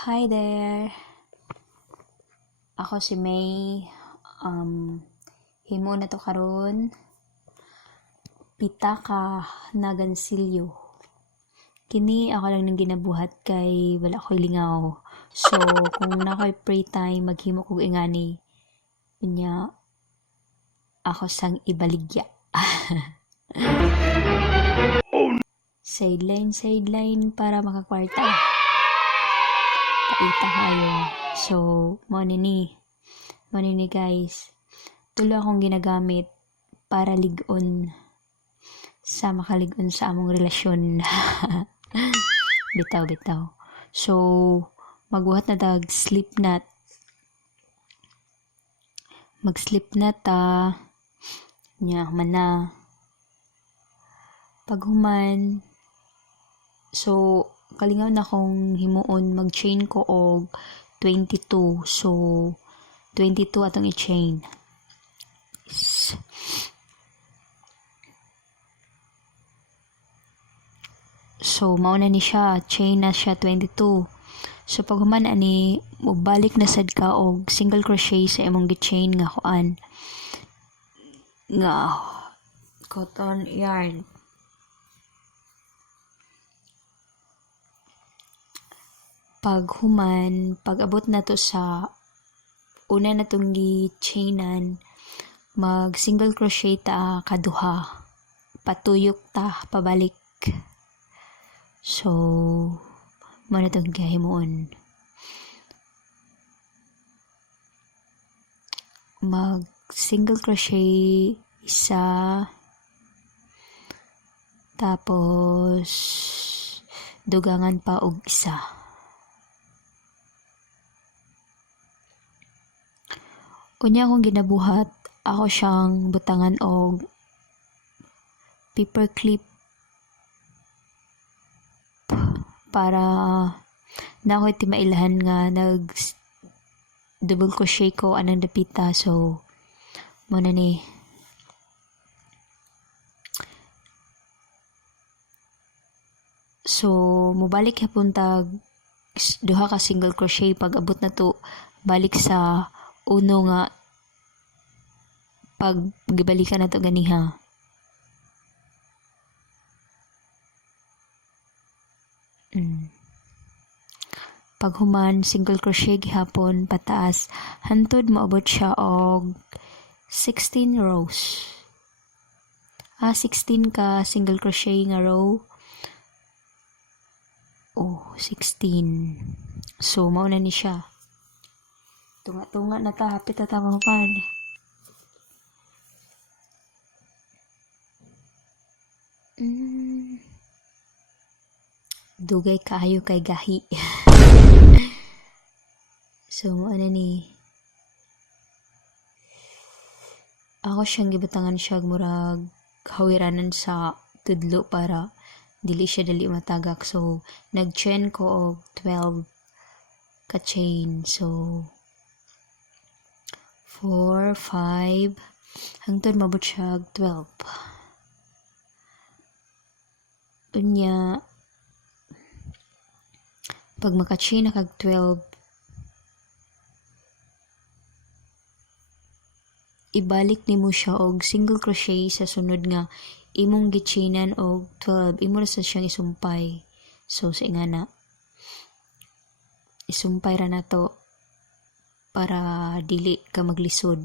Hi there. Ako si May. Himo na to karon. Pitaka na Gantsilyo. Kini ako lang nang ginabuhat kay wala ko'y lingaw. So, kung na ko'y free time, maghimo kog ingani. Unya, ako sang ibaligya. Sideline para makakwarta. Paita kayo. So, mo ni guys. Tulo akong ginagamit para ligon sa makaligon sa among relasyon. Bitaw. So, magbuhat na dag sleep nut. Mag-sleep na ta. Nya, mana. Paghuman. So, kalingaw na akong himuon. Mag-chain ko og 22. So, 22 atong i-chain. So, mauna ni siya. Chain na siya 22. So, pag human ani, balik na sad ka og single crochet sa imong gi-chain nga kuan. Nga, cotton yarn. Pag human, pag abot na to sa una na tong gi-chainan, mag single crochet ta kaduha. Patuyok ta pabalik. So, muna itong gahimuon. Mag single crochet isa, tapos dugangan pa og isa. Unya akong ginabuhat, ako siyang butangan og paper clip para na ako'y timailahan nga nag double crochet ko anang dapita. So, muna ni. So, mubalik hapon tag duha ka single crochet pag abot na to balik sa uno nga pag gibalikan na to ganiha. Pag human single crochet gihapon pataas hantod maabot siya og 16 rows. 16 ka single crochet nga row. 16. So mao na ni siya. Tunga na ta, hapit na ta mahupan. Dugay kaayo kay gahi. So, ano ni. Ako siyang gibutangan siya murag hawiranan sa tudlo para dili siya dali matagak. So, nag-chain ko og 12 ka-chain. So, 4, 5, hangtod mabot siya 12. Unya, pag maka-chain na kag 12, ibalik nimo siya og single crochet sa sunod nga imong gichainan og 12. Imo ra sa siyang isumpay. So, sa ingana, isumpay ra na to para dili ka maglisod.